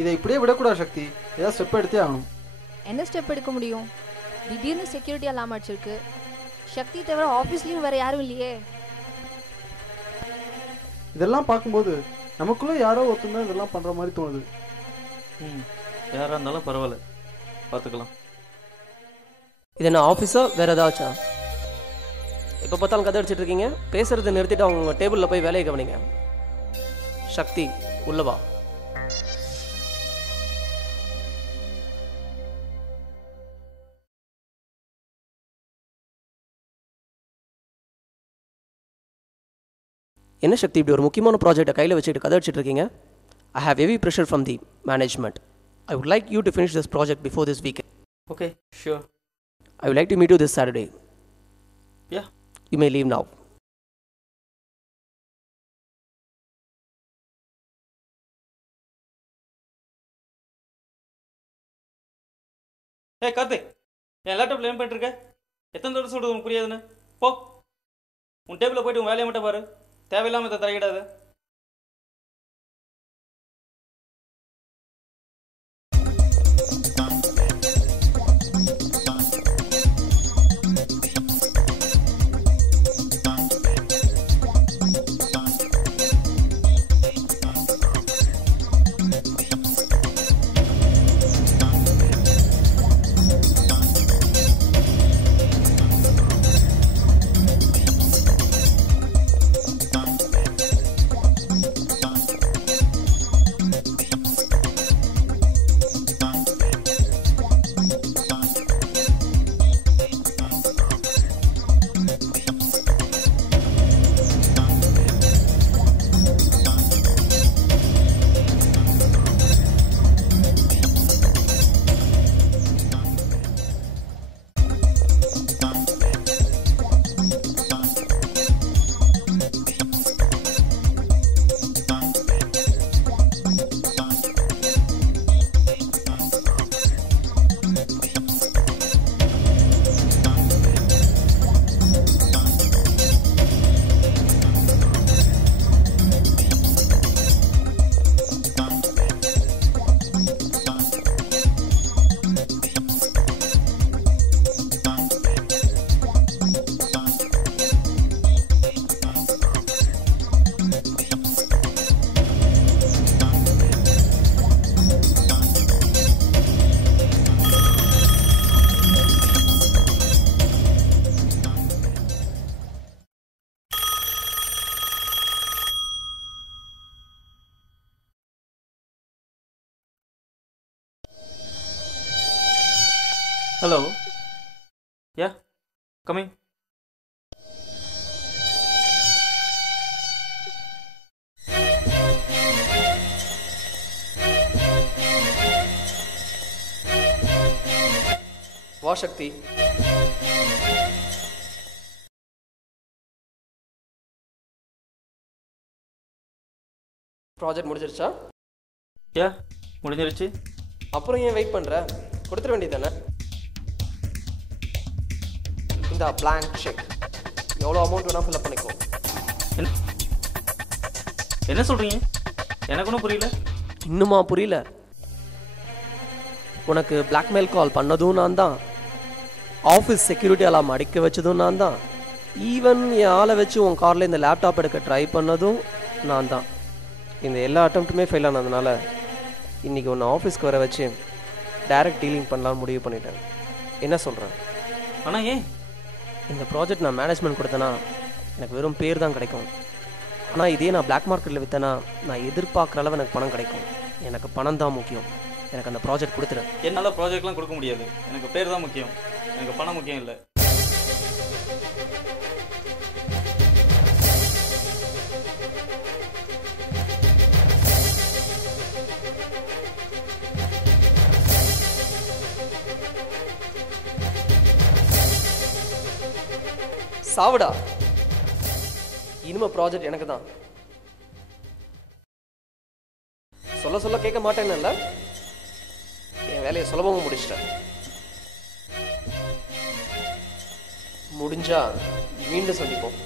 இதை இப்படியே விடக்கூடாது சக்தி, ஏதாவது ஸ்டெப் எடுத்தே ஆகணும். என்ன ஸ்டெப் எடுக்க முடியும்? திடீர்னு செக்யூரிட்டி அலாம் அடிச்சிருக்கு. சக்தி தவிர ஆஃபீஸ்லேயும் வேறு யாரும் இல்லையே. இதெல்லாம் பார்க்கும்போது நமக்குள்ளே யாரோ ஒருத்தர் இதெல்லாம் பண்ணுற மாதிரி தோணுது. யாராக இருந்தாலும் பரவாயில்ல, பார்த்துக்கலாம். இது என்ன ஆஃபீஸா வேறு ஏதாச்சா? இப்போ பார்த்தாலும் கதை அடிச்சிட்டு இருக்கீங்க. பேசுறதை நிறுத்திட்டு அவங்க டேபிளில் போய் வேலையை கவனிங்க. சக்தி உள்ளவா. என்ன சக்தி இப்படி ஒரு முக்கியமான ப்ராஜெக்டை கையில் வச்சுட்டு கதை அடிச்சிட்டு இருக்கீங்க? I have heavy pressure from the management. I would like you to finish this project before this weekend. Okay, sure. I would like to meet you this Saturday. Yeah. You may leave now. ஏய் கார்த்திக், என் லேப்டாப்பில் ஏன் பண்ணிட்டுருக்க? எத்தனை தடவை சொல்கிறது உனக்கு புரியாதுன்னு? போ, உன் டேபிளில் போய்ட்டு உன் வேலையை மட்டும் பாரு. தேவையில்லாமல் இதை தலையிடாது. Hello. Yeah, coming. வா சக்தி. ப்ராஜெக்ட் முடிஞ்சிருச்சா? யா, முடிஞ்சிருச்சு. அப்புறம் ஏன் வெயிட் பண்ணுற? கொடுத்துட வேண்டியதானே. இந்த blank செக் எவ்வளோ அமௌண்ட் வேணால் ஃபில்அப் பண்ணிக்கோ. என்ன சொல்கிறீங்க? எனக்கு ஒன்றும் புரியல. இன்னுமா புரியல? உனக்கு பிளாக்மெயில் கால் பண்ணதும் நான் தான், ஆஃபீஸ் செக்யூரிட்டி அலாம் அடிக்க வச்சதும் நான் தான், ஈவன் என் ஆளை வச்சு உன் காரில் இந்த லேப்டாப் எடுக்க ட்ரை பண்ணதும் நான் தான். இந்த எல்லா அட்டம்ப்ட்டுமே ஃபெயில் ஆனதுனால இன்றைக்கி ஒன்று ஆஃபீஸ்க்கு வர வச்சு டைரக்ட் டீலிங் பண்ணலான்னு முடிவு பண்ணிட்டேன். என்ன சொல்கிறேன்? ஆனால் ஏன்? இந்த ப்ராஜெக்ட் நான் மேனேஜ்மெண்ட் கொடுத்தேன்னா எனக்கு வெறும் பேர் தான் கிடைக்கும். ஆனால் இதே நான் பிளாக் மார்க்கெட்டில் விற்றேன்னா நான் எதிர்பார்க்குற அளவு எனக்கு பணம் கிடைக்கும். எனக்கு பணம் தான் முக்கியம். எனக்கு அந்த ப்ராஜெக்ட் கொடுத்துறேன். என்னால் ப்ராஜெக்ட்லாம் கொடுக்க முடியாது. எனக்கு பேர் தான் முக்கியம், எனக்கு பணம் முக்கியம் இல்லை. சாவுடா. இனிமே ப்ராஜெக்ட் எனக்கு தான். சொல்ல சொல்ல கேட்க மாட்டேன்னு என் வேலையை சுலபமாக முடிச்சிட்டேன். முடிஞ்சா மீண்டும் சந்திப்போம்.